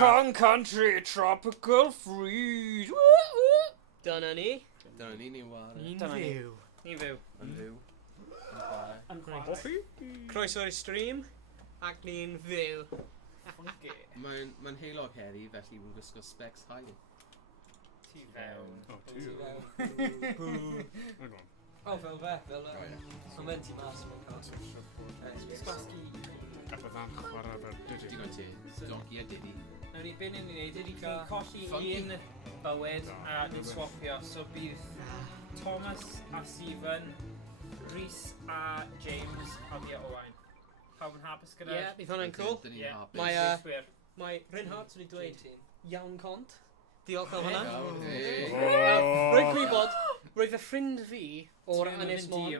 Kong Country Tropical Freeze. Dyna ni. Dyna ni war. Ni'n fyw. Ni'n fyw. Yn fyw. Yn chwarae. Hoffi? Croeso'r stream. Ac ni'n fyw. Mae'n heilog heri, felly wy'n gwisgo specs hael. Ti fewn. O, ti fewn. Hang on. O, fel fe, fel so mynd ti mas mewn cael. Sgwasgi. A bydda'n chwarae fel Diddy. Digon ti, Donkey a Diddy. Nawr ni, be ni'n neud ydy colli un bywyd a ni'n swapio. So bydd Thomas a Stephen, Rhys a James a fi a Owain. Pawb yn hapus gyda? Ie, bydd hwnna'n cool. Dyn ni'n Ie. hapus. Mae Reinhardt wedi dweud iawn cont. Diolch am hwnna. Rwy'n gwybod, roedd fy ffrind fi o'r Ynys Môn.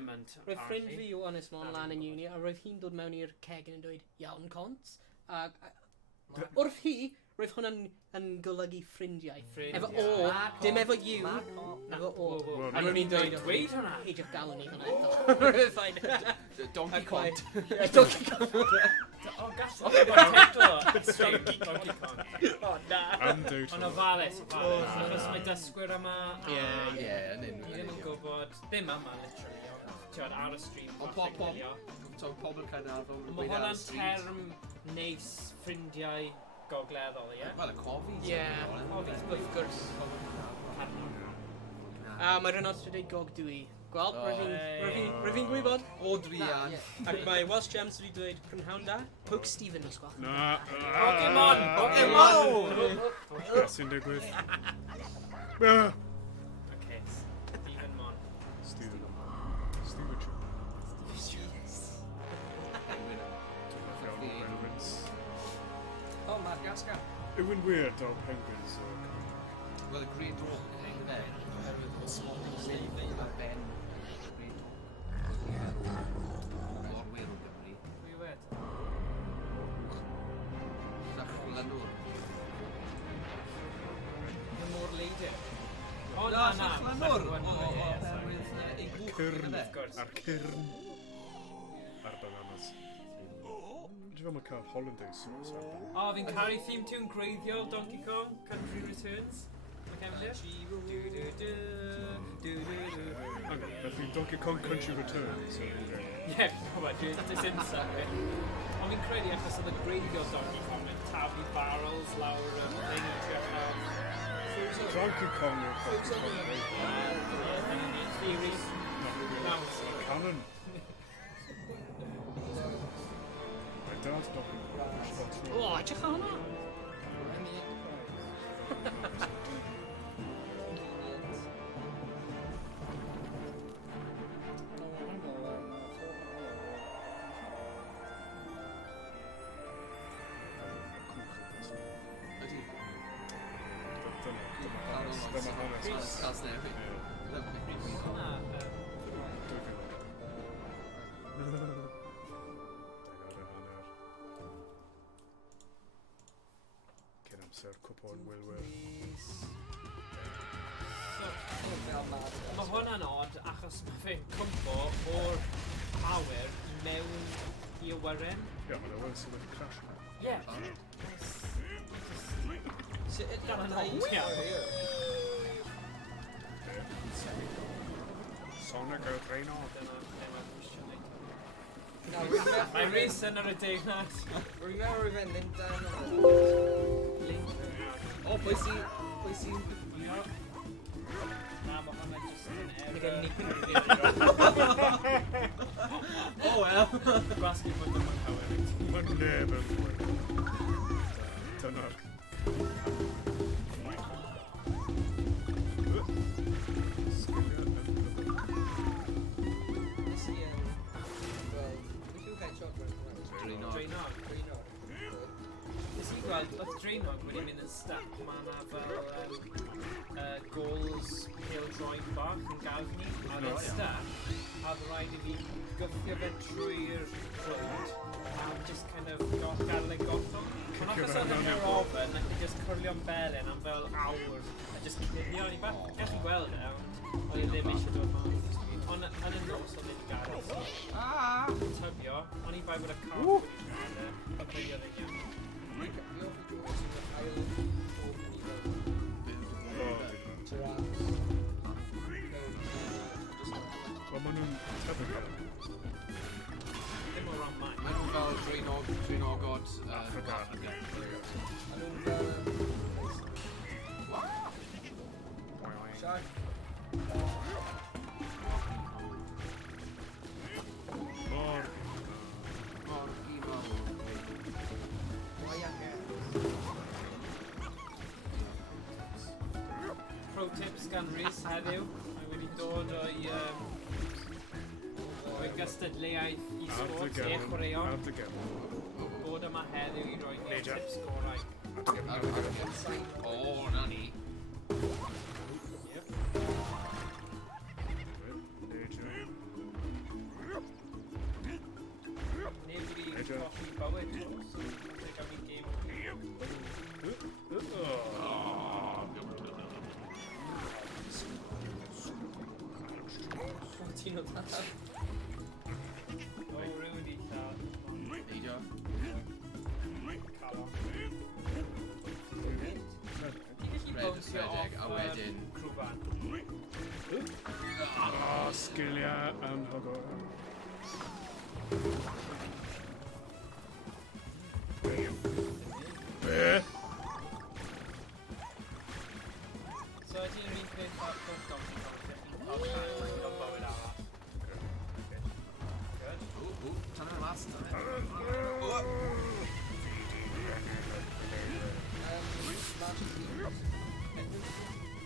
Roedd ffrind fi o Ynys Môn lan yn uni a roedd hi'n dod mewn i'r cegin yn dweud iawn cont. Wrth hi, roedd hwnna'n golygu ffrindiau. Efo o, dim efo you. Efo o. A roedd hi'n dweud hwnna. Heidiwch galw ni hwnna eto. Roedd ffain. Donkey Kong. Donkey Kong. O, gallu Donkey Kong. O, na. Undoubtedly. Ond ofalus, achos mae dysgwyr yma. Ie, yn Ni ddim yn gwybod, ddim yma, literally. Tiwod, ar y stream. Ond pobl Caernarfon. Mae hwnna'n term neis ffrindiau gogleddol, ie? Wel, y cofi. Ie, wrth gwrs. A mae Reinhardt wedi dweud gog dwi. Gweld, rwy'n fi'n gwybod. O, dwi an. Ac mae Welsh Gems wedi dweud prynhawn da. Poke Stephen os gweld. Na. Pokemon! Beth sy'n digwydd? Ok, Stephen Mon. Stephen Penguins. O, Madagascar. Yw'n weird o penguins o Wel, y Great Dog, fe. A Ben. Great Dog. Mor wir o Gymru. Pwy wed? Llachlanwr. Y môr leidir. O, Na, na. Llachlanwr. Cyrn. Of course. A'r cyrn. A'r bananas. Dwi'n fel mae'n cael hollandaise sauce ar bananas. O, fi'n caru theme tune greiddiol Donkey Kong Country Returns. Mae cefnir? Hang on, felly Donkey Kong Country Returns. Ie, fi'n gwybod, dwi'n insa. Ond fi'n credu achos oedd y greiddiol Donkey Kong yn taflu barrels lawr y thing yn trio cael. Donkey Kong yw'r Donkey Kong. Theories. Canon. My dad's Donkey Kong. O, edrych ar hwnna. Ydy. Dyma hanes. Cas newid. Cyn amser cwpon wylwyr. Mae hwnna'n odd achos mae fe'n cwmpo o'r awyr i mewn i awyren. Ie, mae'n awyr sydd wedi crasio. Ie. Gan yn haid iawn. Sonic o'r Reino. Mae Rhys yn yr adeilad. Rwy'n meddwl rwy'n fynd Lindan. O, pwy sy'n... Na, mae hwnna jyst yn Mae gen ni O, wel. gwasgu bod yma'n awyr. Mae'n neb yn fwy. Dyna'r... Drainog. Nes i gweld, oedd Drainog wedi mynd yn stuck. Mae yna fel goals pêl-droed bach yn gafni. A oedd e'n stuck. A oedd rhaid i fi gyffio fe trwy'r road. A just kind of gadael ei gollwng. Ond achos oedd yn yr ofyn, nac i just cwrlio'n belyn am fel awr. A just cynnig. O'n i gallu gweld e, ond oedd e ddim eisiau dod mas. Ond yn y nos oedd wedi gadael. Tybio, o'n i bai bod y car wedi gadael. A pwy oedd e'n iawn. Wel, maen nhw'n tebyg ar Dim o ran mai. Maen nhw fel drinogod Africa. Shag. Mor. Mor evil. Pro tips gan Rhys heddiw. Mae wedi dod o'i gystadleuaeth e-sports e chwaraeon. Ar dy gefn. Bod yma heddiw i roi ni'r Neidio. tips gorau. O, na ni. Yep. Neidio. Neb wedi Neidio. colli bywyd. So, fe gaf fi gêm. Ti'n o dda. O, rhyw wedi lladd. Neidio. Calo. Red ysbrydeg, a wedyn... Crwban. Sgiliau anhygoel. Be? So ydy'n yr un peth ar Donkey Kong, lle chi'n cael bywyd arall. Good. Tan y last time.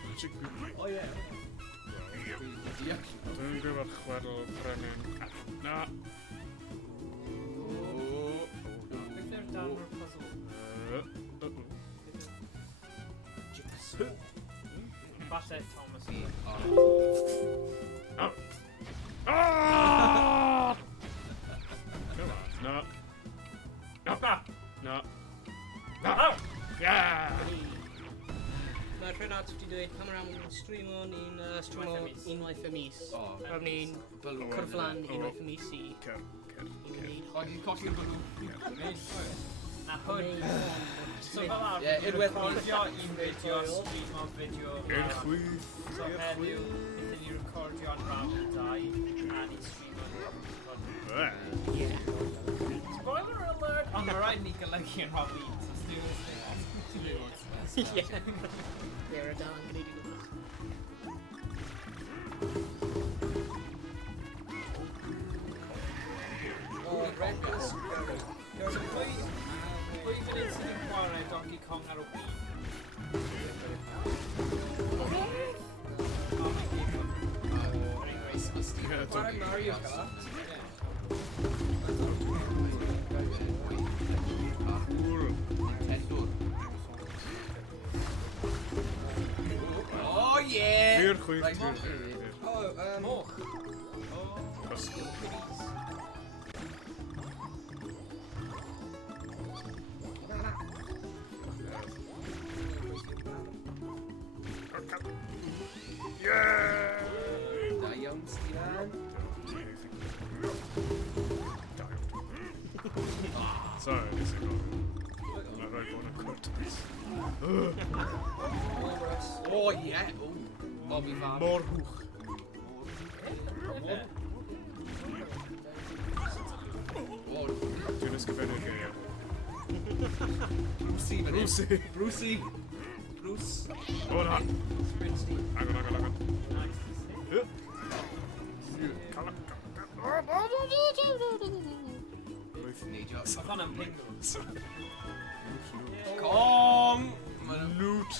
Magic Boot. Oh yeah. Diolch. Dwi'n gwybod chwedl brenin. Na. Beth yw'r darn o'r puzzle? Falle Thomas. Come on. No. No. No. No. Yeah. Mae Rhynart wedi dweud pam rhan streamo ni'n streamo unwaith y mis. O, Rhaid ni'n balw. cwrflan unwaith y mis i Cer. i wneud O, ni'n colli'r balw. Na hwn. So fel arfer, Ie, ni'n unwaith recordio un fideo, streamo fideo. I'r chwyth. So heddiw, nid ni recordio yn rhan 2 a ni streamo. Spoiler alert! Ond mae rhaid ni golygu yn rhan 1, so still this thing off. Ie. There are dan gwneud i gwybod. Oh, red goes. So pwy fan hyn sydd yn chwarae Donkey Kong ar y Wii? Oh, my game of... Anyway, Chwarae Mario Kart. Oh, yeah! I'r chwyth. Right, I'r moch. chwyth. Oh, Moch. Ysgol. Yeah! Da iawn, Stian. Sorry, nes i gofyn. Mae'n rhoi bod yn cwrtys. Oh, yeah! Oh, Bobby Fab. Mor hwch. Oh, Dwi'n ysgrifennu'r geiriau. Brucey, man. Brucey. Brucey. Bruce. O na. Springsteen. Agon. Nice to see. Wyth. Neidio. Oedd hwnna'n ping nhw. Kong! Newt.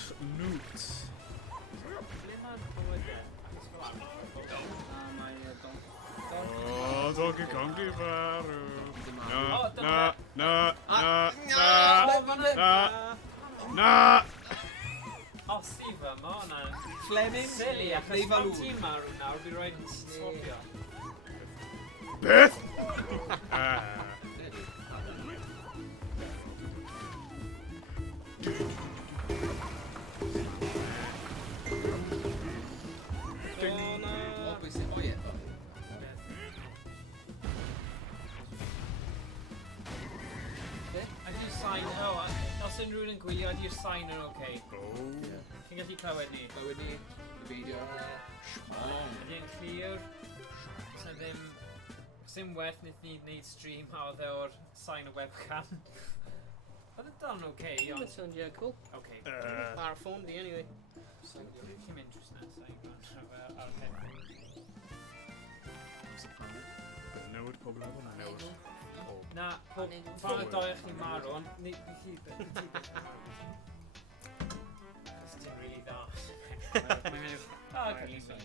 Ble mae'n bywydau? Achos fel arfer. O, Donkey Kong di farw. Na. O, Steve, mae hwnna'n Fleming. silly, achos Neu pan falw. ti'n marw nawr, fi roi'n swopio. Beth? Oh, pwy sy'n... Oh, yeah. Have you sign. Os unrhyw yn gwylio, ydy'r sign yn oce. Oh. Chi'n gallu clywed ni? Clywed ni, y fideo. Ydy'n clir. So ddim... Sy'n werth wnaeth ni wneud stream a oedd e o'r sign y webcam. Oedd yn dal yn oce, Mae'n ond... swnio yeah, cool. Oce. Ar y ffôn di, anyway. Chi'n mynd drws nesaf i gwrdd ar headphone. Newid pob lefel, newid. Na, pan y doi chi marw, ond ni chi beth. Cos ti'n rili dda. Ok, fine.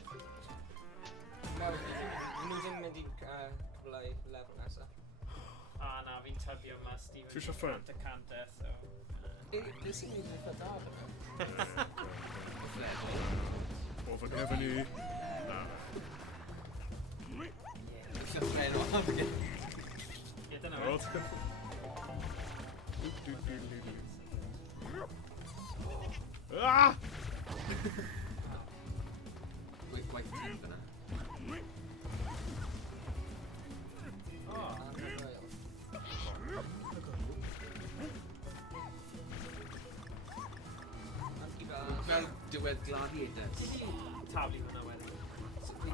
Nhw ddim mynd i cyfleu lefel nesaf. Na, fi'n tybio ma Stephen. Ti isio ffilm? Y cantau, so... Beth sy'n mynd i fod dad yma? O fy nghefn i. Na. Llyfren o amgen. Ie, dyna O, fe. Ah! Gwaith tîm fyna. O, Fel diwedd gladiators. ti di taflu hwnna wedyn?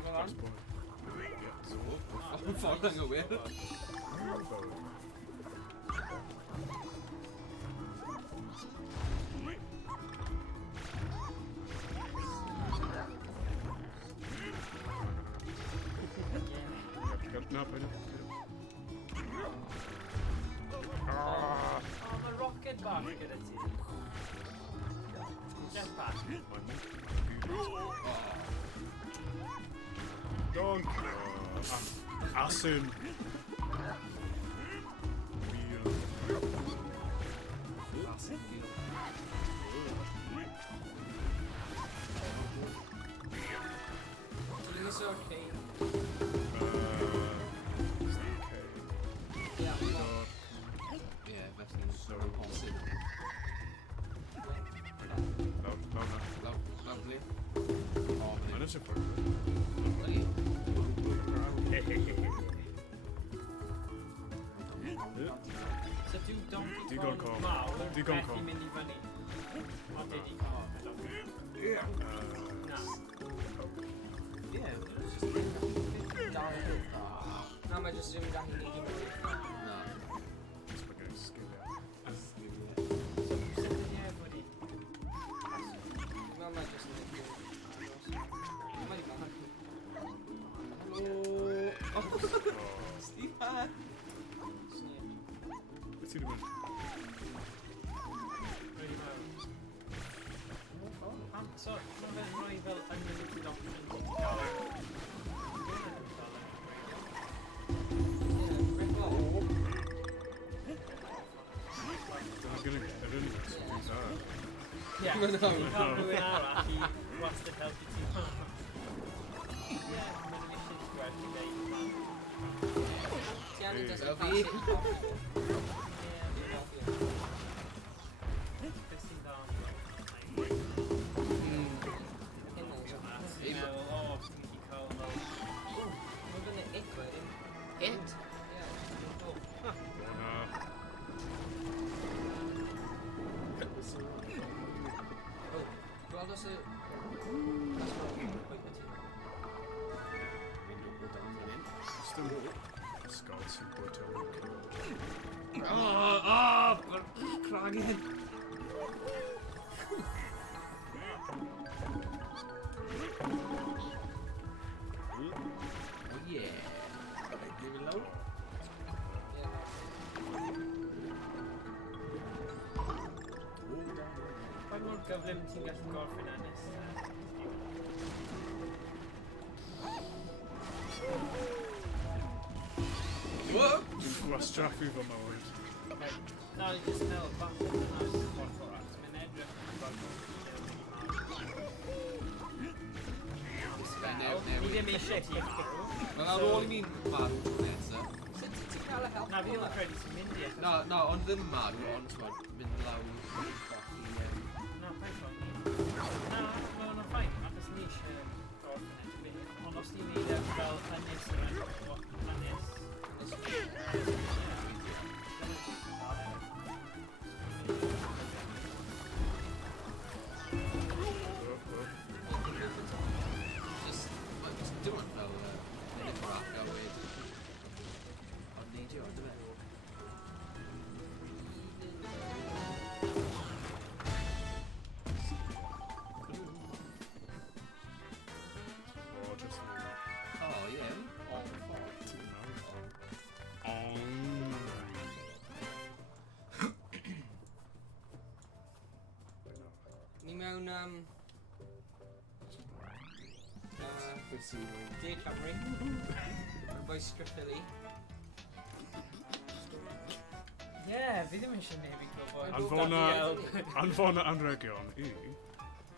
That's boy. Yn ffordd anghywir. Na, paid. O, mae rocket bach gyda ti. Jetpack. Don't. Asyn. Dwi'n mynd o'r cei. Ie, Ie, felly so posib. Lovely. O, Mae'n mae'n ysyn ffordd. So dyw Donkey Digon Kong Kong. mawr Digon methu Kong. mynd i fyny. Ond Diddy Kong. Na. Ie. dal yn dod. Na, mae jyst ddim gallu neud i mewn. Na. Mae gen i sgiliau. Sut ydy e wedi? Na, mae jyst yn neud i mewn. Mae'n i bach. Stephen! Beth ti'n mynd? Rwy'n mewn. So, mae fe'n rhoi fel unlimited options i ti gael. Dyna gyda yr unig sy'n dda. Ie, ti'n cael rhywun arall i wastad helpu ti. Ie, mae'n eisiau gwerth i ddeud. Ti angen dysgu Fel fi. passi. Beth sy'n dda am fel? Ti'n meddwl, o, ti'n gallu cael fel... Mae'n fyny ic wedyn. It? Na. Gweld os y... Still ysgol sy'n bwyta wyc. Cragen! Oh yeah! Give it low. Faint mor gyflym ti'n gallu gorffen ennis? Whoa! Dwi'n gwastraffu fo ma oed. Na, ni'n jyst meddwl, falle dyna'r ffordd o'r at. Mae'n edrych yn gweld Ni ddim eisiau ti marw. Wel, ar ôl i mi'n marw nesa. Sut ti'n cael y help? Na, fi ddim yn credu sy'n mynd i eich. Na, ond ddim marw, ond t'mod, mynd lawr i colli... Na, pa'n ffordd ni. Na, ffain, achos ni eisiau gorffen eto. Ond os ti'n neud e fel ynnes yn ynnes... mewn De Camry. Boi Scriffili. Yeah, fi ddim eisiau neb i gwybod. Anfon anregion i...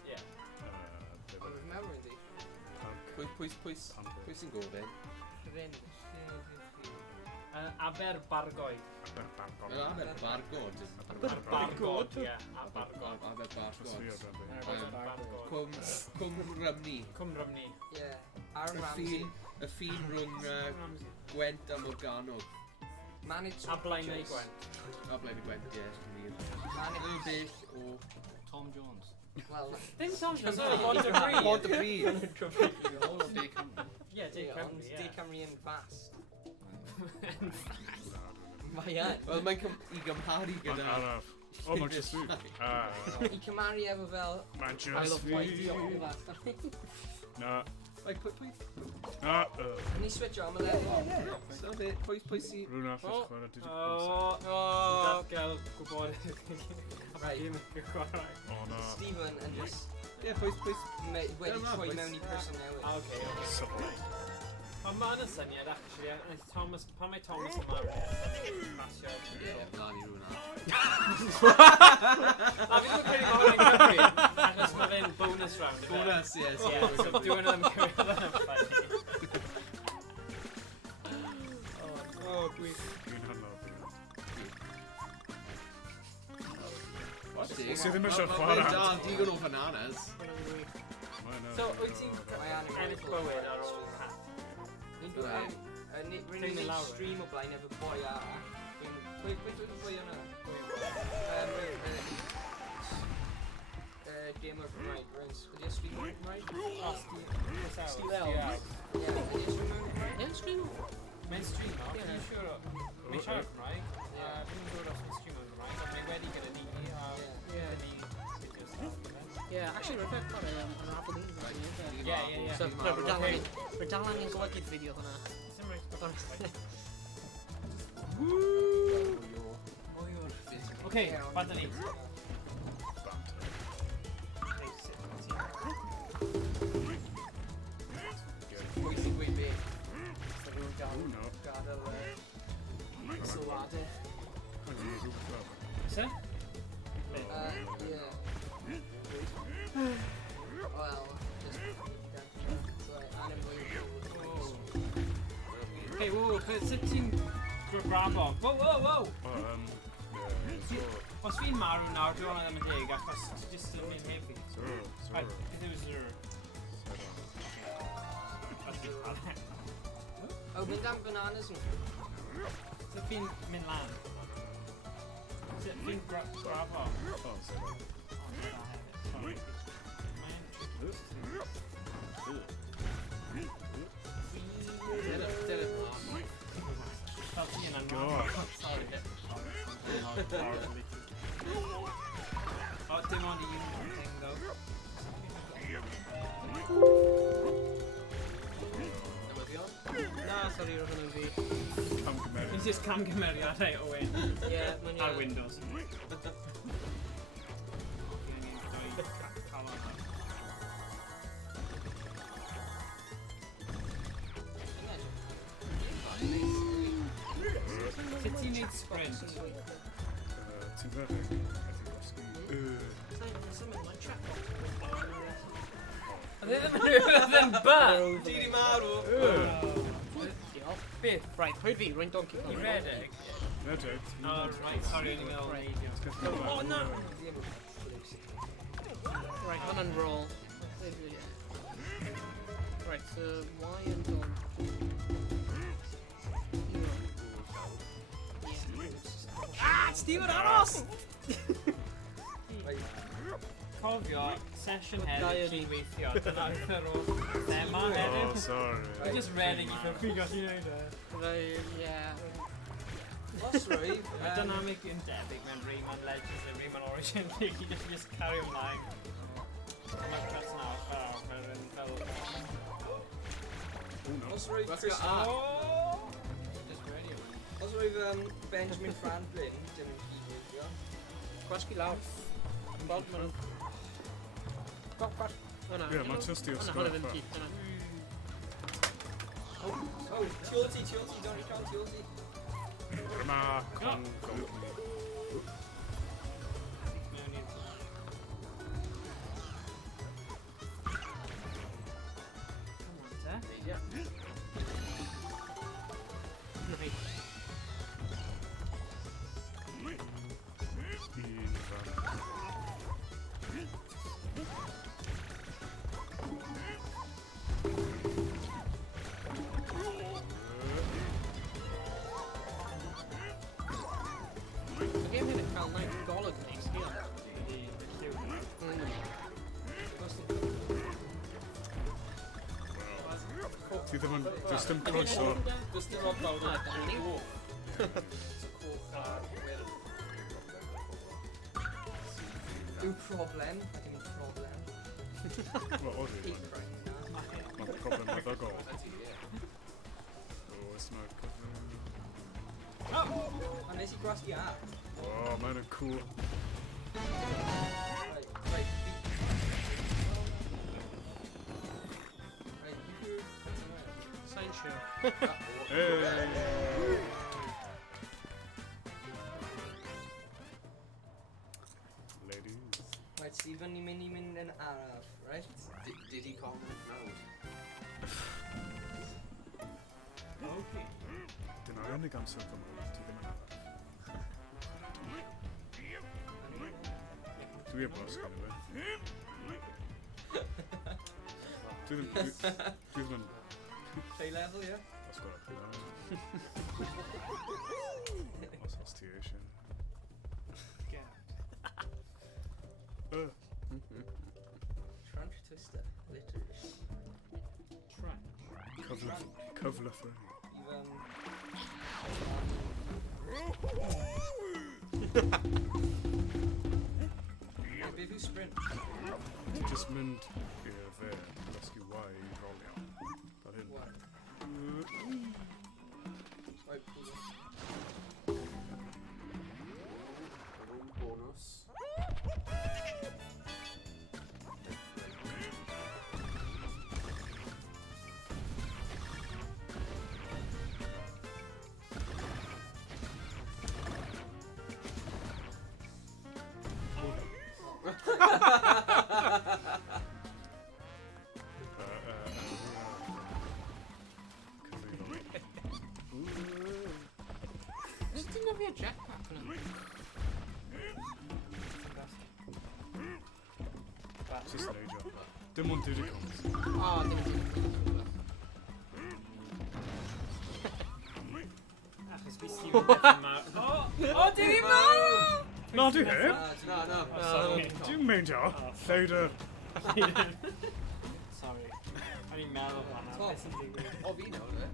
Ie. Mewn di. Pwy sy'n gofyn? Ryn. Aberbargoed. Aberbargod. Aberbargod, ie. Aberbargod. Aberbargod. Cwm Rymni. Cwm Rymni. Ie. Aaron Ramsey. Y ffin rhwng Gwent a Morgannwg. Manage. A Blaen neu Gwent. A Blaen i Gwent, ie. Manage. Bell o... Tom Jones. Wel, Dim Tom Jones, o Bod y Bryd. Bod y Bryd. Ie, De Camry, De ie. Camry yn fast. Mae yn. Wel, mae'n i gymharu gyda... Araf. O, Manchester City. I cymaru efo fel... Manchester City. Na. Pwy? Na. Ni switch on, mae So, pwy sy'n... Rhywun arall ys chwarae digit O, gael gwybod. Right. O, na. Stephen yn just... Ie, pwy... wedi troi mewn i person newydd. Okay. Subway. Ond mae'n y syniad, actually, pan mae Thomas yn marw, pasio. Ie, blaen i rhywun arall. A fi'n credu mae hwnna'n gyfri, achos mae fe'n bonus round. Bonus, yes. Yeah, so dwi'n ddim cymryd yn ffynnu. Oh, gwych. Dwi'n hanner. What? Os i ddim eisiau chwarae. Mae'n dal digon o bananas. So, wyt ti'n ennill bywyd ar ôl cat? Rwy'n neud stream o blaen efo boi arall. Beth oedd y boi yna? Dim o'r Gymraeg, rwy'n sgwyddio stream o'r Gymraeg? Steve Ie, ydy stream o'r Gymraeg? Ie, stream. Mae'n stream o? Fi'n siŵr o... Mae'n siarad Gymraeg. Fi'n gwybod os mae'n stream o'r Gymraeg, ond mae wedi gyda ni a wedi fideos ar Ie, actually, rwy'n fawr chwarae yn Apple Beans. Ie. So, rwy'n dal angen golygu'r fideo hwnna. Okay, bad ni. Pwy sy'n gweud be? No. Sylwadau. Se? Ie. Wel, just... Hey, whoa, sut ti'n grabo? Whoa! Os fi'n marw nawr, dwi'n ond ddim yn deg, achos ti'n just yn mynd heb fi. Right, beth yw zero? O, mynd am bananas nhw. Sut fi'n mynd lan? Sut fi'n grabo? Fel ti yn anwyd. O, dim ond un thing, though. Na, sori, rwy'n yn fi. It's just camgymeriad, hey, Owen. Ie, mae'n Ar Windows. Sut ti'n neud sprint? Ti'n fyrdd? Oedd e ddim yn rhywbeth yn bad! Ti di marw! Diolch. Beth? Right, rhaid fi, rwy'n donkey. I redeg? Redeg. Oh, right, sorry, o'n i'n meddwl radio. Oh, no! Right, hwnna'n roll. Right, so why and don't? Ah, Stephen Aros! Cofio, sesiwn hefyd ti'n weithio, dyna'r ffyrw thema Oh, hefyd. sorry. Dwi'n just redeg I ffyrw fi gallu neud e. Right, yeah. Os rwyf... Mae dynamic yn debyg mewn Rayman Legends neu Rayman Origin, lle chi just cario ymlaen. Mae'r cuts nawr yn fel... Os rwyf... Os rwyf Benjamin Franklin dim yn gydweithio. Gwasgu lawr. Bod ma'n... Gwap. O na. Ie, mae'n tystio O na, sgwrdd. hwnna ddim ci. Oh, Chilty, Donny John, Chilty. Yma, con gold. Mewn i'r... Come on, te. Yeah. Right. Y gêm hyn yn cael 9 golwg neis, sgil. Ti ddim yn... Does dim croeso. Does dim rock bawd. A, da ni. Coch a wyrdd. Yw problem? Ydym yn problem? Wel, oeddi. Mae'n problem meddygol. O, oes yma cyfle. A nes i gwasgu ar. O, mae'n yn cool. Right. Sa'n siŵr. Hey! Ladies. Right, Stephen, ni'n mynd yn araf, right? Did he comment now? Okay. Dyna'r unig amser fy mwyn, ti ddim yn araf. Dwi e bos gan i fe. Dwi ddim yn... Play level, yeah? Os gwrdd chi dda. Os ti eisiau. Trunch Twister, literally. Cyfle ffynu. Beth yw sprint? Ti jyst mynd i'r fe, dysgu Y i rolio. Fel hyn. What? Right, cool. Room bonus. Ys ti'n nofio jetpack hwnna? Jyst neidio. Dim ond Didicons. O, dim yn Achos fi Stephen Bethyn ma... O, dim i ma! Na, dwi heb. No. Sorry. Dwi'n meindio. Lleidr. Sorry. O'n i'n meddwl fanna. Tom. Beth sy'n digwydd? O, fi nawr, e?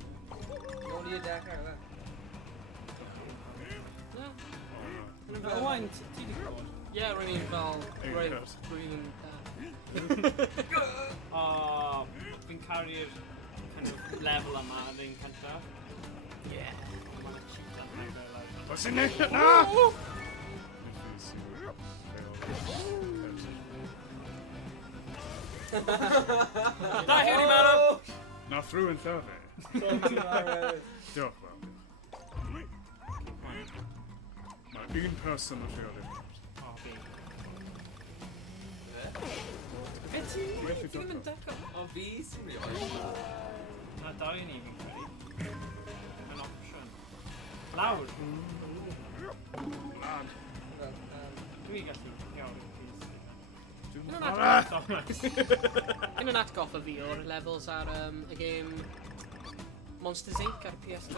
Nôl i'r deck ar yna. Owain, ti di bod? Ie, rwy'n i'n fel... Ein Rwy'n cwrs. rwy'n... O, fi'n caru'r kind of level yma yn un cyntaf. Ie. Mae'n cheat yn rhaid o'r lefel. Oes i'n neud? Na! Da, hyn i'n meddwl! Na thrw yn llafe. Diolch fawr. Mae un person yn rheoli. O, fi. Be ti? Well i Ti ddim yn ddod. deco. O, fi sy'n rhoi. Na, dau ni fi'n credu. Yn opsiwn. Lawr. Lad. Dwi gallu iawn i'r pys. Dwi'n Yn chwarae. Un yn atgoffa fi o'r levels ar y game Monsters Inc. ar PS2.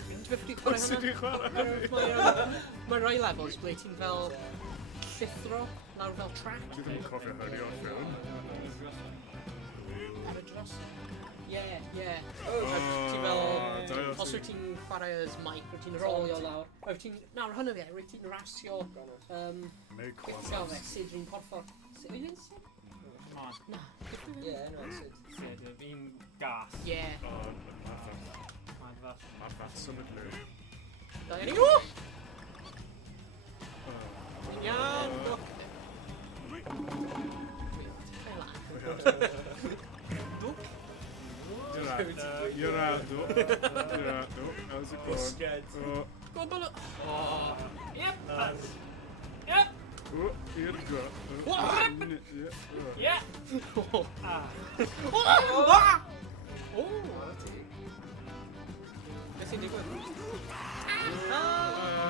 Dwi'n fyddi chwarae Sut hynna. i chwarae? Mae'n rhoi levels ble ti'n fel llithro lawr fel track Dwi ddim yn cofio hynny o'r ffilm. ar y dros. Ie. Ti da fel... iawn Os ti. wyt ti'n chwarae as Mike, wyt ti'n rolio lawr. Wyt ti'n... Nawr hynny fe, wyt ti'n rasio... Neu Beth cwan. ti'n fe, Sid rhywun porffor. Sid? Sid? Come on. Na. Ie, enw, Sid. Syd, fi'n gas. Ie. Mae'n fath. Mae'r fath symud lw. Da i ni. Ww! Iawn. do. Yeah, do. How's it going? Oh, Go on, bullet. Oh. Yep. Nice. Yep. oh, here you go. Yeah. Ah. Oh! Beth sy'n digwydd?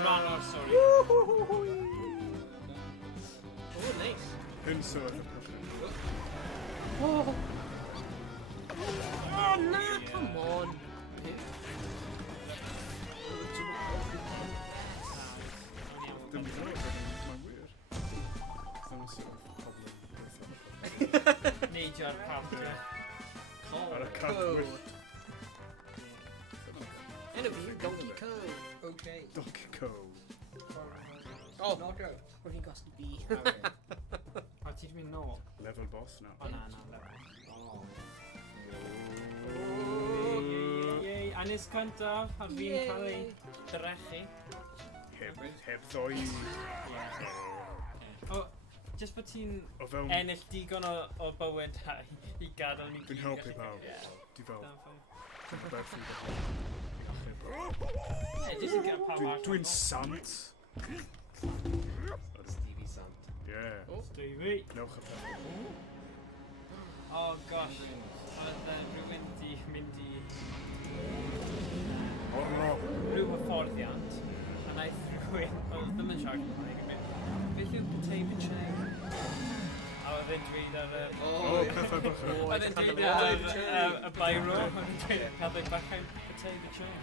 No, sorry. Oh, nice. Hyn swydd. Oh, nah, come on. Dim yn gwybod, mae'n wir. Ddim yn sort of problem. Neidio ar parcio. Ar y cant wyth. Enw fi, Donkey Kong. Okay. Donkey Co. Oh, Knock out. roedd hi'n gosdi bi. O, ti di mynd nôl? Level boss now. O, na, na. Oh. Yey, Anis cyntaf, ar fi'n cael ei drechu. Heb ddoi. O, jyst bod ti'n O fewn... ennill digon o bywyd i gadael ni Dwi'n helpu pawb. Di fel... Dwi'n berffi gallu. Jyst i gael pawb ar. Dwi'n sant. Stevie Sant. Yeah. Stevie. Newch y peth. Oh gosh, oedd rhywun di mynd i rhyw hyfforddiant a naeth rhywun, oedd ddim yn siarad Cymraeg, yn mynd, beth yw potato chain? A oedd e'n dweud ar y... O, pethau bach. Oedd e'n dweud ar y biro, oedd e'n dweud pethau bach am potato chain.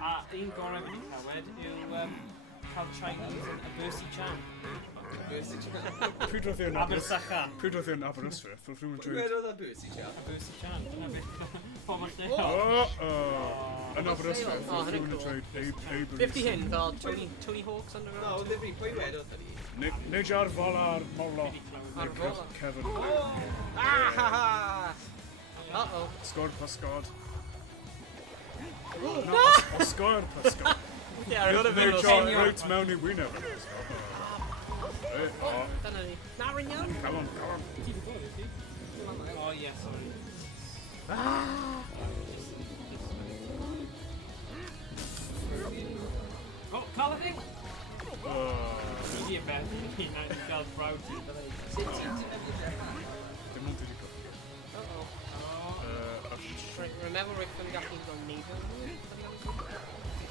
A un gorau fi'n clywed yw cael Chinese yn Abersi Chan. Pryd roedd e'n Abersychan. Pryd roedd e'n Aberystwyth, oedd rhywun yn Where dweud... oedd a Bursy Chan? Abersi Chan. Dyna beth pobl lle. Yn Aberystwyth, oedd rhywun yn dweud Aberystwyth. 50 hyn fel Tony Hawk's No, Underground. ddim fi, pwy wedodd hynny? Nid ar fol ar Molo. Ar fol. Kevin. Ah, ha, ha! Uh-oh. Sgwr pysgod. No! O sgwr pysgod. Yeah, ar hwnna Nid fel ar reit mewn i wyneb. Dyna ni. Na, ryn iawn. Come on, come on. Ti di bod, ti? Oh, yeah, sorry. Oh, cael y thing! Ti yn beth, ni'n gael brawd ti. Sut ti'n defnyddio Japan? Dim ond wedi cofio. Uh-oh. Ar Remember Rick yn gallu fel neidl?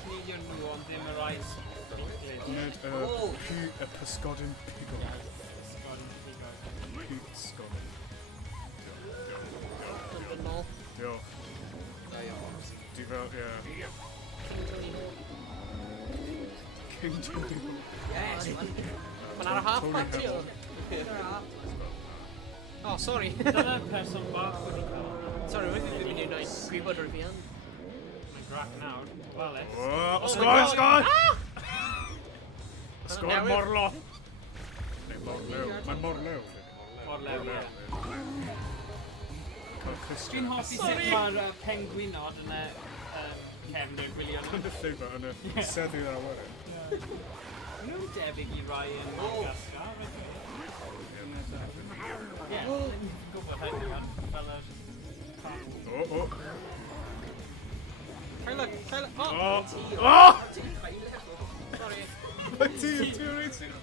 Cneidio nhw ond ddim y rai Nid y pysgodyn pigol. Pysgodyn. Yn nôl. Diolch. Di fel, ie. King Tony. Yes, man. Mae'n ar y half Tony party o. Hell. Oh, sorry. Dyna person bach wedi cael hwnna. Sorry, wedi ddim yn gwneud gwybod o'r fi yn. Mae'n grac nawr. Wel, e. Sgoi, sgoi! Sgoi Newydd. morlo. Neu morlew. Mae'n morlew. O'r lew, ie. Cael Dwi'n Christian. hoffi sut mae'r penguinod yn y cefn y gwylio. Yn y llifa, yn y seddi ar awyr. Nhw'n debyg i rai yn Madagascar. Ie, dwi'n gwybod hynny o'n fel yr... O. Kyla. O. Oh, O! sorry. Mae ti'n reit sy'n...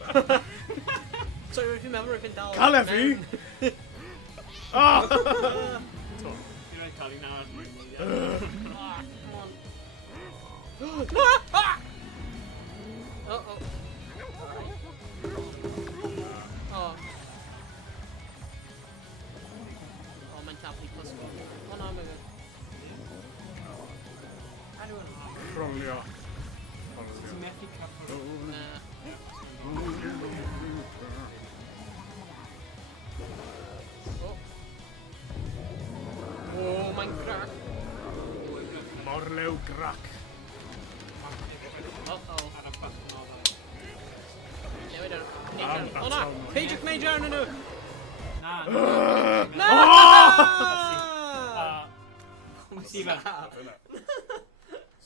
Sorry, if you remember, if in dal. Cael e fi! O! Dwi'n rhaid cael ei nawr. Come on. Uh-oh. Oh. Oh, mae'n tablu pysgol. Oh, no, mae'n good. Crolio. Ti'n methu cyffro. Nah. Oh, mae'n crack. Morlew grac. Uh-oh. Ar y button o dda. Newid ar... That's Oh, na! how much. Page Major yn nhw! Na! Na! Si fel.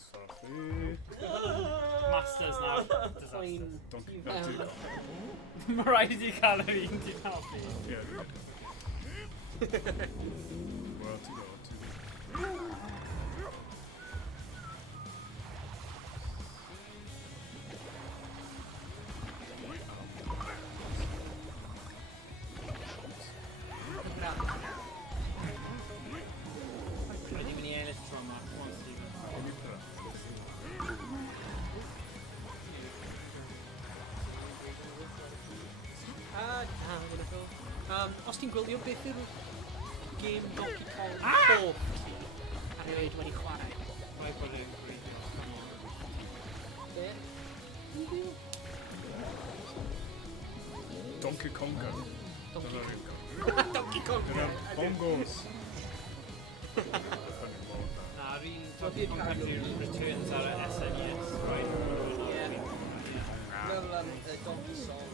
Sorry. Masters nawr. Fine. Donkey Kong. Mae rhaid i ti cael yr un ti'n helpu. Ie. Wel, ti'n gwybod, Rydyn ni'n mynd i ennill tro yma. Come on, Stephen. Os ti'n gwylio beth yw'r game Donkey Kong 4 ar ei wneud wedi chwarae? Mae bod yn gweithio. Be? Donkey Konga. Donkey Dyna'r un gael. Donkey Kong! Dyna'r bongos. Na'r un Donkey Kong Country Returns ar y SNES, right? Yeah. Meddwl am Donkey Song.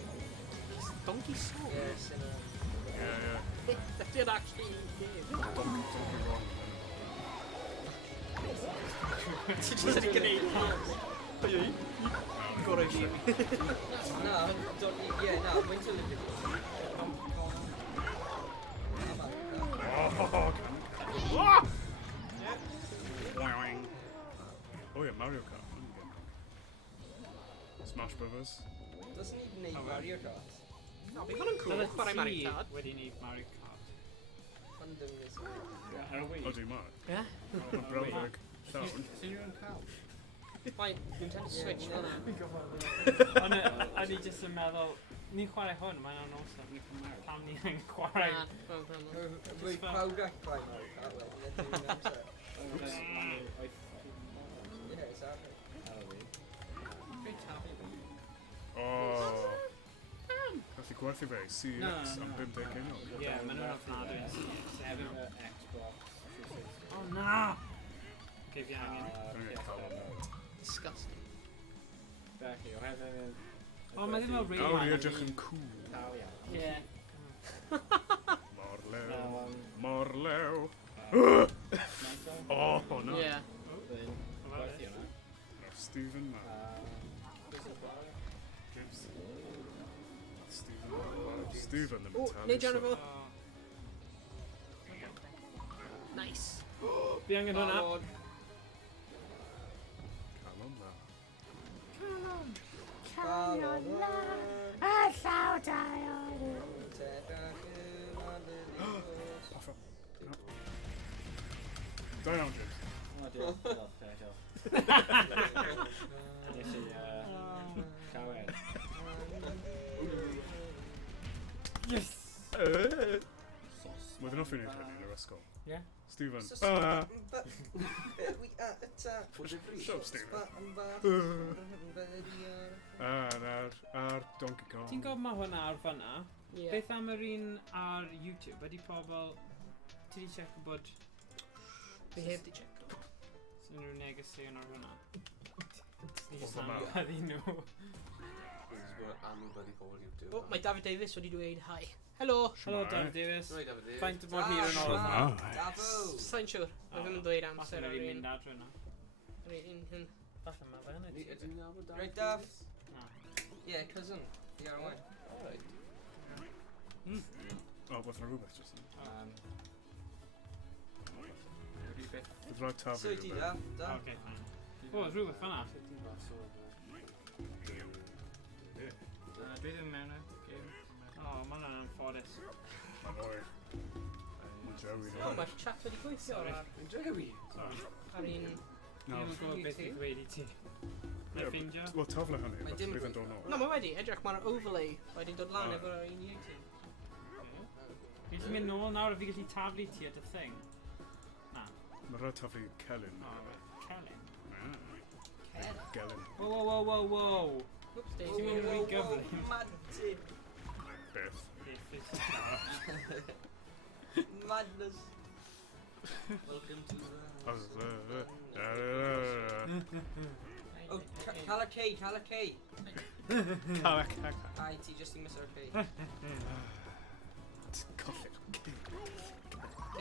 Donkey Song? Ie, sy'n o. Yeah. That did actually game. Donkey Kong. Ti'n just yn gwneud cans. Gorau eisiau. Na, Donkey... Ie, na, mae'n ti'n lyfio. Oh yeah, Mario Kart. Smash Brothers. Does ni wneud Mario Kart? No, bydd hwnna'n cool. Chwarae Mario Kart. Wedi wneud Mario Kart. Ond ymwys. Ar y Wii. O, dwi'n mar. Ie? Mae brawddeg llawn. Sy'n yw'n cael? Mae Nintendo Switch hwnna. O'n i jyst yn meddwl, ni'n chwarae hwn, mae'n awesome. Pam ni'n chwarae... Rwy pawb ac chwarae Mario Kart wedyn, ydyn ni'n amser. Ie, exactly. O. Gath i gwerthu fe i CX am 50 ceiniog. Ie, maen nhw'n ofnadwy. O na! Oce, fi angen. Disgusting. O, mae ddim o rei. Nawr i edrych yn cool. Ie. Mor lew. Mor lew. O, no. Ie. Stephen ma. Stephen ddim yn O, talu. neud arno fo. Nice. Fi angen hwnna. Calon na. Calon A llaw daio. Off up. Da iawn, James. Yes! Mae'n offi wneud hynny yn yr ysgol. Ie. Stephen. We are attack. Shut up, Stephen. Ar Donkey Kong. Ti'n gwybod mae hwnna ar fyna? Ie. Beth am yr un ar YouTube? Ydy pobl... Ti di check bod... Fi heb di check. Sy'n rhywun negeseuon ar hwnna? Ni O, jyst fyma. anwybyddu nhw. O, mae David Davis wedi dweud hi. Helo. Helo, David Davis. Roi David Davis. Faint mor hir yn ôl yma? Dafo! Sa'n siwr. Mae hwn yn dweud Falle amser na ar di un. mynd adre yna. Falle mae fe yna. Right, Daf. Na. Yeah, cousin. The R1. O, beth yna rhywbeth jyst yn. Bydd rhaid tafu So ti rhywbeth. Daf. Oce, fine. O, rhywbeth fyna. Dwi ddim mewn y game. O, mae hwnna'n anffodus. Mae'n oer. Mae'n Joey. O, mae'r chat wedi gweithio ar un. Fi ddim yn gwybod beth i ddweud i ti. Mae'n ffindio? Wel, tafle hynny, Mae beth dim bydd yn dod No, nôl. mae wedi edrych, mae'r overlay wedi dod lan O. efo'r un i ti. Fi gallu mynd nôl nawr a fi gallu taflu ti at y thing. Na. Mae'n rhaid taflu Celyn. O, Celyn. Gelyn. Wow, wow, wow, wow, wow. Whoops, Ti'n Daisy. mynd rhy gyflym. Madrid. Beth. Madness. Welcome to the... Oh, Cala K. Ai, ti just yn mysau'r K.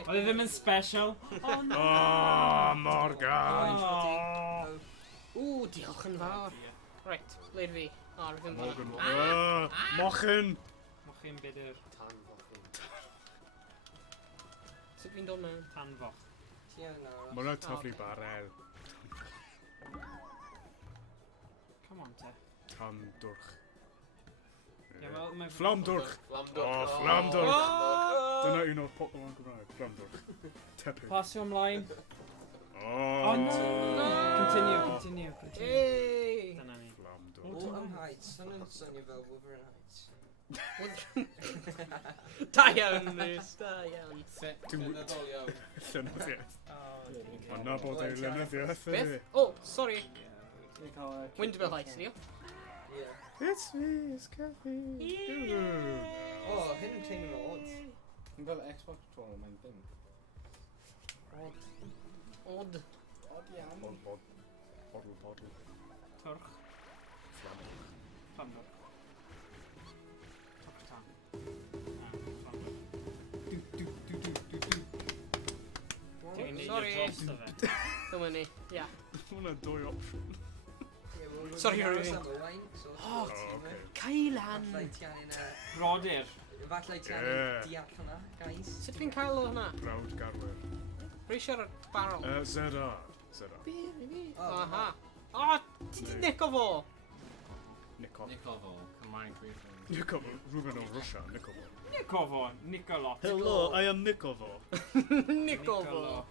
Oedd e ddim yn special. O, no. O, Morgan! Ww, diolch yn fawr. Right, leid fi. O, rydym Morgan. fan'na. Mochyn! Moch chi'n bydyr. Sut fi'n dod mewn? Tanfoch. Ti yn nawr. Mae hwnna taflu ocê. barel. Come on te. Tandwrch. Ie, wel, mae... Fflamdwrch! Flamdwch. O, Flamdwrch! Dyna un o'r Pokemon Gymraeg. Fflamdwrch. Tepig. Pasio ymlaen. O! Oh no! Continue. Hey! Dyna ni. Flamdwrch. Wuthering Heights. Yn swnio fel Wuthering Heights. Da iawn, Lewis, da iawn. Dynyddol iawn. Llenyddiaeth. Oh, Mae'n nabod ei llenyddiaeth. Beth? O, sori. Windmill Heights, ni o? Ie. It's me, it's Kathy. O, hyn yn teimlo'n od. Yn fel Xbox Controller, mae'n ddim. Odd. Od iawn. Bodl. Twrch. Flamdwrch. Flamdwch. Twrch tan. Flamdwch. Ti'n neud Sorry. y dros o fe. Dyma ni, ia. Hwna dwy opsiwn. Sorry, Rywun. O, oce. Cailan. Falle ti angen y... Brodyr. Falle ti Ie. angen deall hwnna, guys. Sut fi'n cael o hwnna? Brawd garwer. Reisio'r barrel. Zera. Aha. O, ti di nico fo? Nikov. Nicofo, Cymraeg Gweithio. Nikov. Rhywun o Russia. Nikov. Nicovo. Nicolot. Hello, I am Nikovo. Nico fo.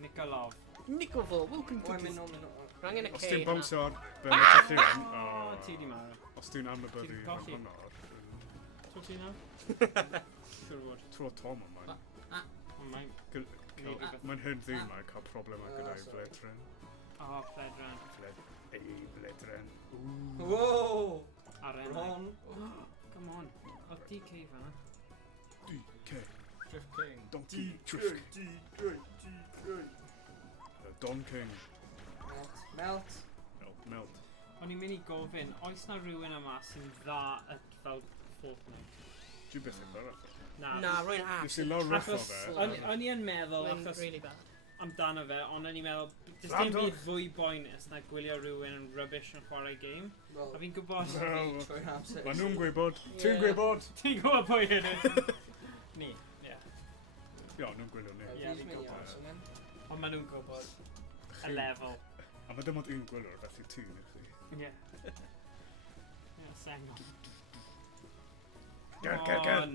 Nicolov. Nico fo, welcome to Oes, this. mynd o. Rangen y Os K ti'n hwnna. bawnsio ar ben y tythuan, O, ti di marw. os ti'n anwybyddu Ti'n fan colli. hwnna, Tro ti nawr? Siwr fod. tro Tom yma. Ond mae'n... Mae'n hyn ddim mae cael problemau gyda'i sorry. fledren. O, pledran. Fledren. Wow! Ar enw. Ron. Come on. O, DK fanna. DK. Drift King. Donkey. Trifk. Don King. Melt. Melt. O'n i'n mynd i gofyn, oes na rhywun yma sy'n dda at fel Fortnite? Dwi'n beth yn barod. Na, rwy'n Nes i absolute lawr rough o Achos fe. o'n i'n meddwl, Rwy'n achos really bad. amdano fe, ond o'n i'n meddwl, does dim Flamdwch. byd fwy boenus na gwylio rhywun yn rubbish yn chwarae game. Wel, A fi'n gwybod... Wel, trwy'r amser. Mae nhw'n gwybod. Ti'n Ie. gwybod? Ti'n gwybod pwy hyn? Ni, ie. Ia, nhw'n gwylio ni. Ie, Fi'n fi'n mynd gwybod. iawn, so mynd. Ond maen nhw'n gwybod y lefel. A mae dim ond un gwylwr, felly ti, neu chi. Ie. Ie, sengol. Ger.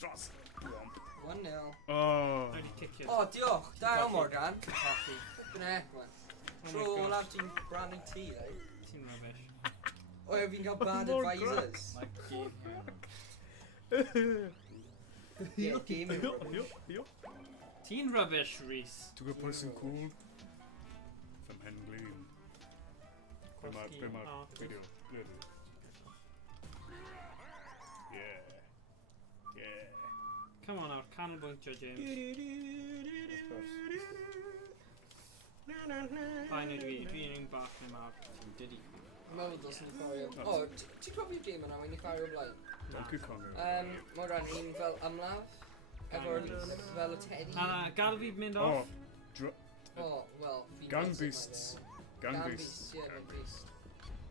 Dros. Womp. 1-0. O. Rhaid i cicio. O, diolch. Da iawn, Morgan. Colli. Flippin' heck, man. Oh my Tro gosh. olaf ti'n brannu ti, right? Ti'n rubbish. O, ie, fi'n cael bad Mor advisors. Like game here. Ie, game yn rubbish. Jo. Ti'n rubbish, Rhys. Dwi'n gwybod pwy sy'n cool. Fy mhen glin. Be mae'r O, fideo? Ble ydw i? Yeah. Come on nawr, canolbwyntio, James. Fine ydw i, fi'n un bach neu mawr. Ti'n didi. Meddwl dylsen ni chwarae. O, ti'n cofio'r game yna when ni chwarae o blaen? Donkey Kong. Morgan, un fel ymladd. Efo'r fel y teddy. A gad fi mynd O. off. O, wel, fi'n Gang meddwl Beasts. mae fe. Gang Gang Beasts. Beasts, ie, Gang Beasts.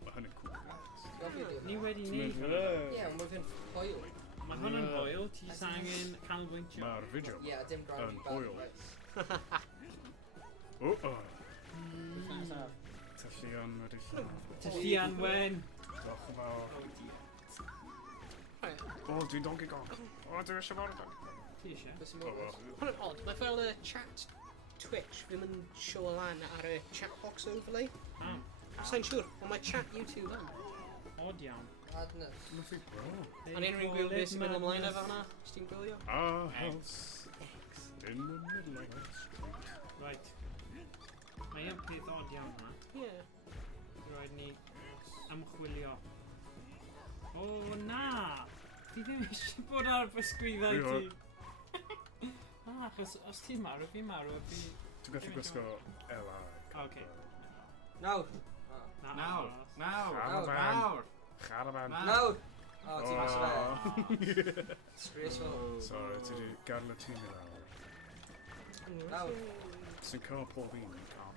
Mae hynny'n cool. Gofio Ni dim. wedi Ti'n neud mynd, hwnna. Ie, ond mae fe'n hoel. Mae hwn yn boel, ti sangen canolbwyntio. Mae'r fideo. Ie, dim brand Yn new bad hoel. advice. O. Nesaf. Tyllian wedi llawn. Tyllian wen. Diolch yn fawr. O, dwi'n Donkey Kong. O, dwi'n eisiau fawr. Ti eisiau? Beth sy'n O, bod? wel. Hwn yn odd, mae fel y chat Twitch ddim yn show lan ar y chat box overlay. Sa'n siŵr, ond mae chat YouTube yn. Odd iawn. Madness. Mae'n ffug bro. Ond unrhyw gwylio beth sy'n mynd ymlaen efo hwnna? Os ti'n gwylio? A house in the middle of the street. Right. Mae yn peth odd iawn hwnna. Ie. Rhaid ni ymchwilio. O, na! Fi ddim eisiau bod ar fy sgwyddau Rwy'n ti. Achos os ti'n marw, fi'n marw, a fi... Dwi'n gallu gwisgo L.I. Ocê. Nawr. Nawr. Caravan. Caravan. Nawr. O, ti'n mas o fe. Disgraceful. Sorry, ti di gadw ti mi lawr. Nawr. Sy'n cael pob un yn cael.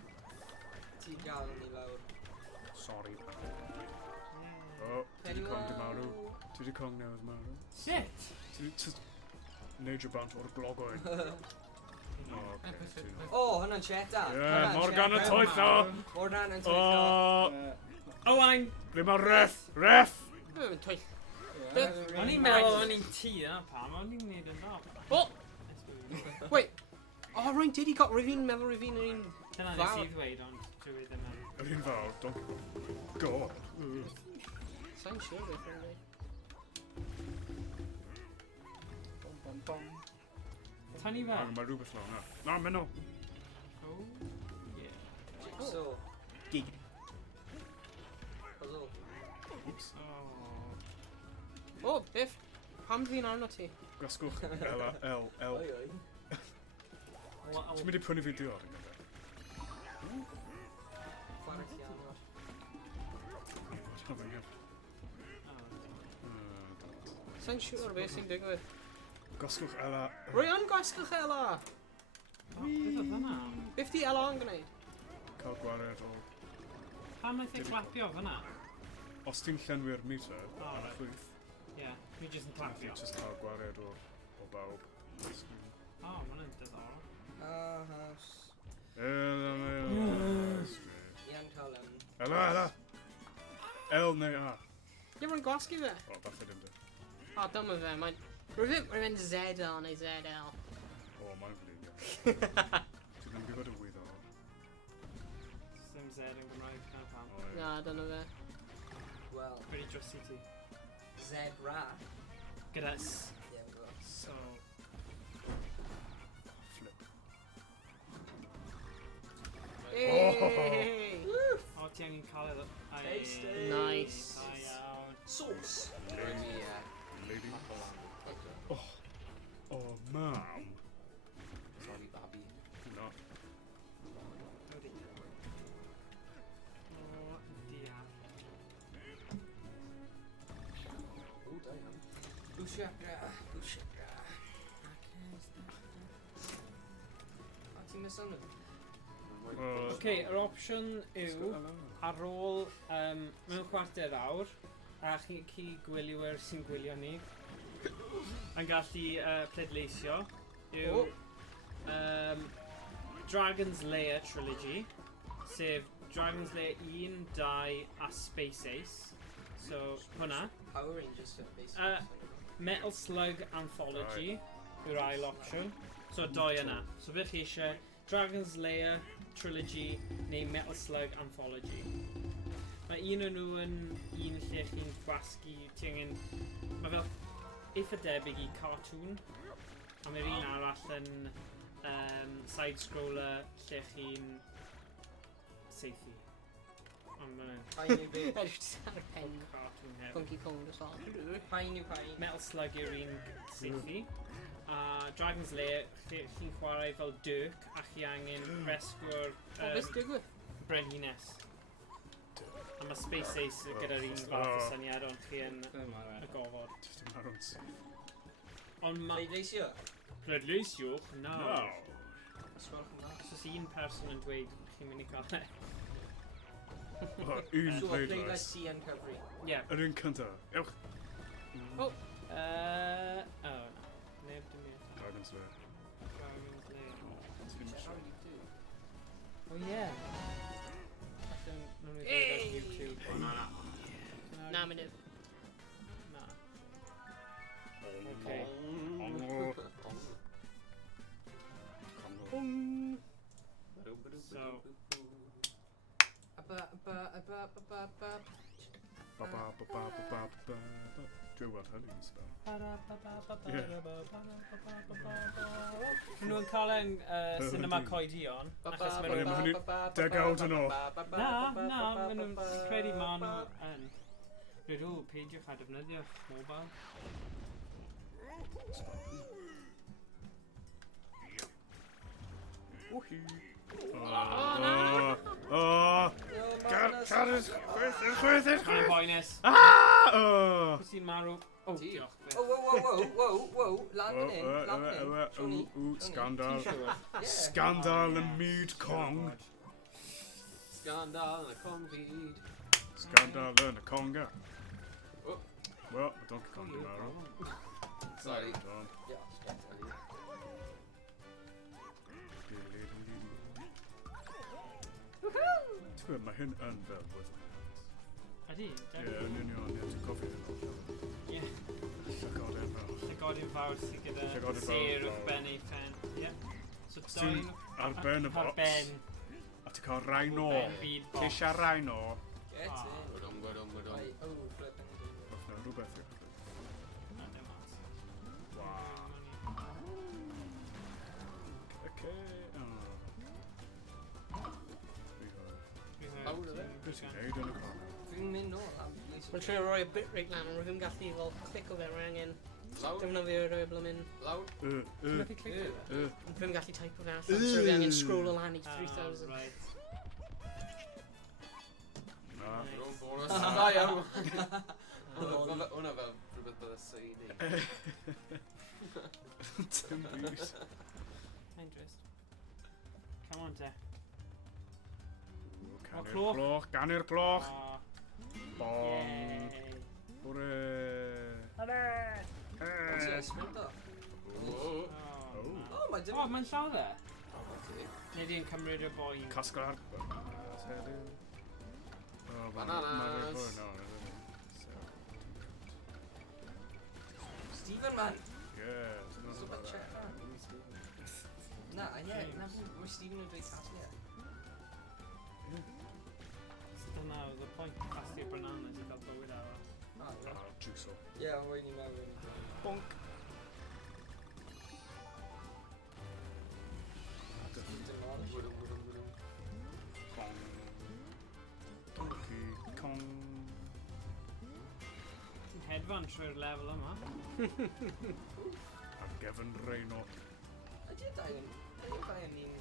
Ti'n gael ni lawr. Sorry. O, ti di cong dy marw. Ti di cong newydd marw. Shit! Ti di neud your bant o'r glogoen. O, hwnna'n Cheta. Ie, Morgan y toetho! Morgan yn toetho. O! Owain! Ble mae ref? Ref! Mae'n twyll. O'n i'n meddwl o'n i'n ti yna pam, o'n i'n neud yn dda. O! Wait. Oh, right, did he got Ravine, meddwl Ravine yn un... Dyna nes i ddweud, ond dwi ddim yn... Yr un fawr, don't... God. Sa'n siŵr beth yn dweud. Bom, bom, bom. Tani fe? Mae rhywbeth lawr na. Na, menno! Oh, yeah. Jigsaw. Gig. Puzzle. Oops. Oh. O, Biff. Pam fi'n arno ti? Gasgwch L, L, L. Oi, oi. Ti'n mynd i prynu fi diod? Chwarae piano. Sa'n siŵr beth sy'n digwydd. Gasgwch L, Rwy yn gwasgwch Ela! Beth oedd hynna? Biff di Ela yn gwneud? cael gwared o... Pam naeth ei clapio fyna? Os ti'n llenwi'r meter, O, ar y reit. chwith, Ie, mi jyst yn clapio. ti'n just cael gwared o bawb. O, ma' hwnna'n diddorol. Haws. Ian Cullen. Ela! L neu A? Ie, rwy'n gwasgu fe. O, falle dim dy. O, dyma fe, mae'n... Rwy'n ZL neu ZL. O, mae'n flin. Ti ddim gwybod y wydd o. Dim Z yn Gymraeg, na pam. O, ie. Na, dyna fe. Wel, Pretty drysu ti. Zebra. Gyda S. There we go. So... Flip. Hey! O, ti angen cael iddo. Tasty. Nice. Da iawn. Sauce. Lady. Oh, mam. Sorry, Bobby. No. Ydy. O, diar. O, da iawn. Bwsiagra. Bwsiagra. A ti'n mis hwnnw? Oce, yr opsiwn yw ar ôl mewn chwarter awr a chi gwylwyr sy'n gwylio ni yn gallu pleidleisio yw Dragon's Lair Trilogy sef Dragon's Lair 1, 2 a Space Ace so hwnna Power Rangers for basic. Metal Slug Anthology yw'r ail opsiwn so doi yna so beth chi eisiau Dragon's Lair Trilogy neu Metal Slug Anthology. Mae un o'n nhw yn un lle chi'n gwasgu, ti angen... Mae fel eitha debyg i cartoon, a mae'r un arall yn side-scroller lle chi'n seithi. Ond mae'n Pain yw beth. Edrych ar y pen. cartoon hefyd. Funky Kong as well. Pain yw pain. Metal Slug yw'r un seithi. A Dragon's Lair, chi'n chwarae fel Dirk a chi angen rescu'r O, beth digwydd? brenhines. A mae Space Ace gyda'r un fath o syniad ond chi yn y gofod. Just yn marw'n safe. Ond mae... Pleidleisio. Pleidleisiwch? No. Sgwrch yn dda. Os oes un person yn dweud chi'n mynd i cael e. O, un So, pleidlais. pleidlais ti yn cyfri. Ie. Yr un cyntaf. Ewch. O. Na. Neb dim byd. Dragon's Lair. Dragon's Lair. Ti'n siarad? O ie. Allan nhw'n ei ddweud ar YouTube. O na. Na, mynd i. Na. Okay. So... Dwi'n weld hynny'n spel. Nhw'n cael ein cinema coedion, achos maen O'n nhw'n... i'n degawd yn ôl. Na, maen nhw'n credu maen nhw yn... Rydw, peidiwch a defnyddio mobile. Mae'n boenus. Pwy sy'n marw? O, Ti. diolch. Wow, lan yn un, lan yn un. Tony. Scandal. Ti'n siŵr? Scandal yn myd Kong. Scandal yn y confid. Scandal yn y Conga. Oh. Wel, mae Donkey Kong yn marw. Sorry. Don. Yeah, Ti'n gwybod, mae hyn yn fel worth it. Ydy? Ie, yn union, ie, ti'n cofio hyn o'r llawr. Ie. Llygodyn fel. Llygodyn fawr sydd gyda Llygodyn fawr, sêr wrth fawr. ben ei ffen. Ie. So Ti'n doen... ar ben y Ar bocs. ben. A ti'n cael rhino. Ben byd box. Tisha rhino. Get Ah. in. Gwydwm. Right, oh, flipping. Roedd na rhywbeth i'r chwyd. Na, dim ots. Waw. Okay. Beth ti'n neud yn y car? Fi'n mynd nôl am bwys. Mae'n trio rhoi y bit rate lan, ond rwy'n gallu fel clic o fe, rwy angen Lawr. defnyddio rhoi blymyn. Lawr. Methu clic o fe? Yy. Ond rwy'n gallu type o fe allan, so rwy angen scroll o lan i 3000. Right. Na. Rhwng bonus. Da iawn. Hwna fel rhywbeth bydde sy'n ei. Dim byd. Interest. Come on, te. Canu'r cloch. cloch, ganu'r cloch. Ah, Bong. yay. Hwre. Ti'n ei sprinto? Oh. Oh, na. O, mae dim... O, mae'n llaw dde? Okay. Neu di'n cymryd y boi? Casgar. Bananas. Stephen, man! Yes. So much check, man. Na, ie, na, mae Stephen yn dweud casglu. Dyna oedd y pwynt casglu bananas i gael bywyd arall. Juice o. Ie, o'n rwy'n i mewn. Bonk. Gwydwm. Kong. Donkey Kong. Ti'n hedfan trwy'r lefel yma. A gefn Rhino. Ydy y dau yn... Ydy y dau yn un...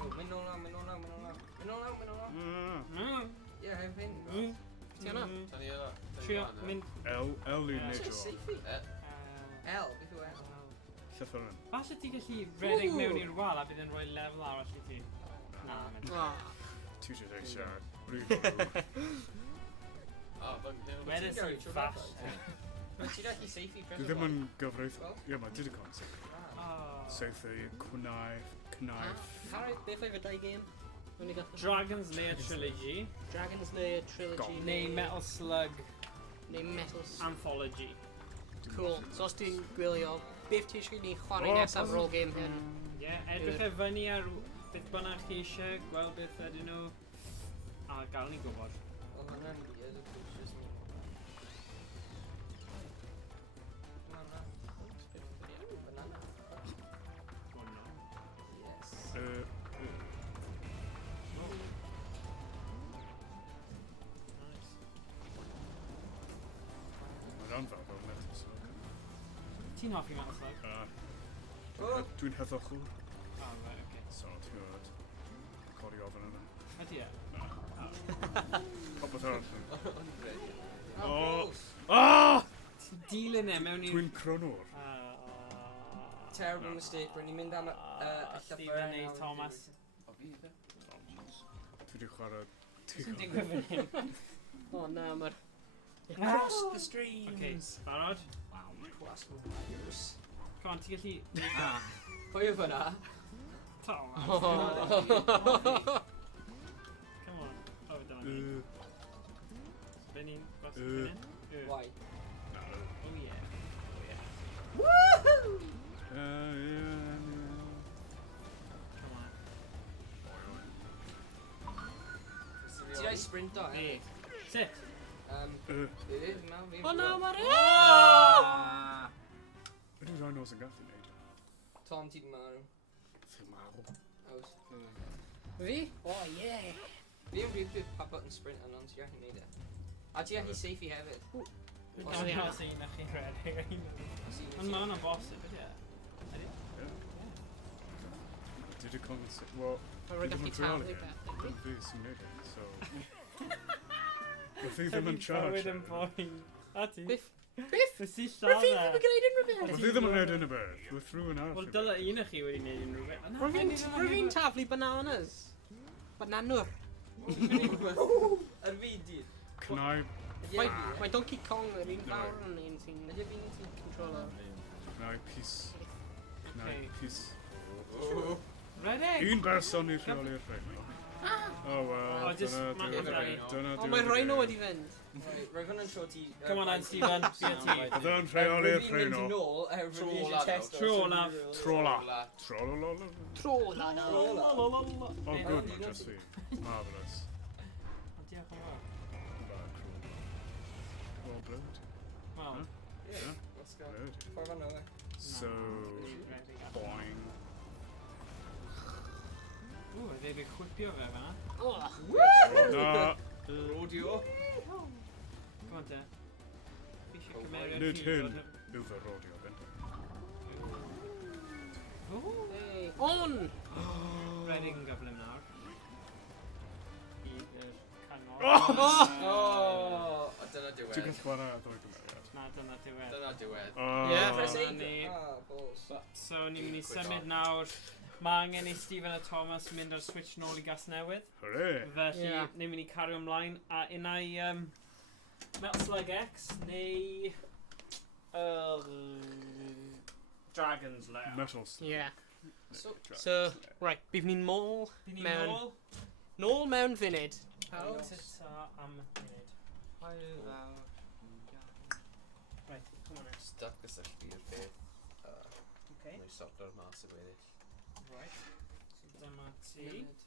Mynd nôl nawr. Ie, hef hyn. Ti hwnna? Tan i yna. Trio mynd... L i Ie. neud o. Seifi? L, beth yw L? Llythyr yn. Falle ti gallu redeg mewn i'r wal a bydd yn rhoi lefel arall i ti. Na, mynd. Ti eisiau dweud siarad. Brifo. Ah, fan hyn. Wedes Ti'n i gyrru fash. Ti'n gallu seifi Dwi ddim yn gyfreith... Ie, mae dyd y concept. Oh. Seithi, cwnaeth, cnaeth. Harry, beth oedd y dau game? Wy'n i gael... Dragon's Lair Trilogy. Dragon's Lair Trilogy. Neu Metal Slug Neu Metal Anthology. Cool. So os ti'n gwylio, beth ti eisiau ni chwarae nesaf ar ôl game hyn? Ie, edrych e fyny ar beth bynnag chi eisiau, gweld beth ydyn nhw. A gael ni gwybod. O, hwnna'n weird, y posters ni. Banana. Oh no. Yes. Nice. Mae'n anfawr fel Metal Slug. Ti'n hoffi Metal Slug? O! Dwi'n heddwchwr. Oh, right, okay. So, ti'n gwybod. Cori ofyn yna. Ydy e? Na. Popeth arall. Ond gred. Oh, O! balls. Ah! Ti'n dilyn e mewn i'r... Dwi'n cronwr. Terrible mistake, rwy'n i'n mynd am y Stephen neu Thomas. O fi, de. Dwi wedi chwarae... Sy'n digwydd fan hyn? O na, mae'r... Across the streams! Okay, barod? Cross the wires. Come on, ti'n gallu... Pwy yw fyna? Thomas. Come on. Oh, Donny. Benny'n... Why? Oh yeah. Woohoo! Come on. Ti rai sprint o, Hey. Sit. Bydd, na, fi. O na, mae'r... Ydy rhinos yn gallu neud o? Tom, ti di marw. Ti'n marw. Oes. Fi? O, ie. Fi yn rhywbeth pa button sprint yn ond ti gallu neud e. A ti gallu seifi hefyd. Os yw'n un o'ch chi'n redeg. Ond mae hwnna'n bosib, ydy e? Dwi wedi concept... Wel... Mae'n rhaid gallu taflu beth. Dim fi sy'n neud e, so... Mae fi ddim yn charge. Bywyd yn boen. A ti? Biff? Biff? Fes i Rwy'n fi llaw ddim yn gwneud unrhyw beth. Mae fi ddim yn neud un y beth. We're through an Wel, arall. dyle un o'ch chi wedi gwneud unrhyw beth. Rwy'n fi'n taflu bananas. Bananwr. Ar fi di. Cnau... Mae Donkey Kong yr un fawr yn un sy'n... Ydy fi'n ti'n controller. Cnau pys... Cnau Okay. pys... Oh. Redeg! Un berson i rheoli'r rhain. Oh well. Oh, just Dyna ma- diwedd y Rhino. gêm. Dyna O, diwedd mae y Rhino gêm. wedi fynd. Rwy'n hwnna'n tro ti... Come on then, Stephen. Be a ti. Bydd yn rheoli'r Rwy'n mynd i Rhino. nôl, Tro rwy'n ola eisiau testo. Tro olaf. Trola. Ola. Trolololo. Tro, na, na. Oh, Neu- good, not just fi. Marvellous. O, diolch yn fawr. Bad crew. Well, brilliant. Wel, Ie, let's go. Brilliant. Ffordd fan'na, we. So, boing. Ww, fe fi chwipio fe fan'na. O, Na, Rodeo. Come on te. Fi eisiau cymerio'r nid ffid hyn o'r- yw fy rodio ben. hey. On! Reading yn gyflym nawr. I'r canol. Oh! A dyna Ti'n diwedd. gallu chwarae a ddwy gymeriad. Na, dyna diwedd. Dyna diwedd. Ie, Press Dyna A. ni. Ah, balls. So, ni'n mynd i symud nawr. Mae angen i Stephen a Thomas mynd ar switch nôl i gas newydd. Hooray! Felly, Ie. ni'n mynd i cario ymlaen a unai Metal Slug X neu Dragon's Lair. Metal Slug. Yeah. So, So, right, bydd ni'n môl Dyn ni mewn... nôl. Nôl mewn funud. How to am munud. Right, come on next. Start gysylltu'r peth. Okay. Neu sorto'r mas y gweddill. Right. So dyma ti. Munud.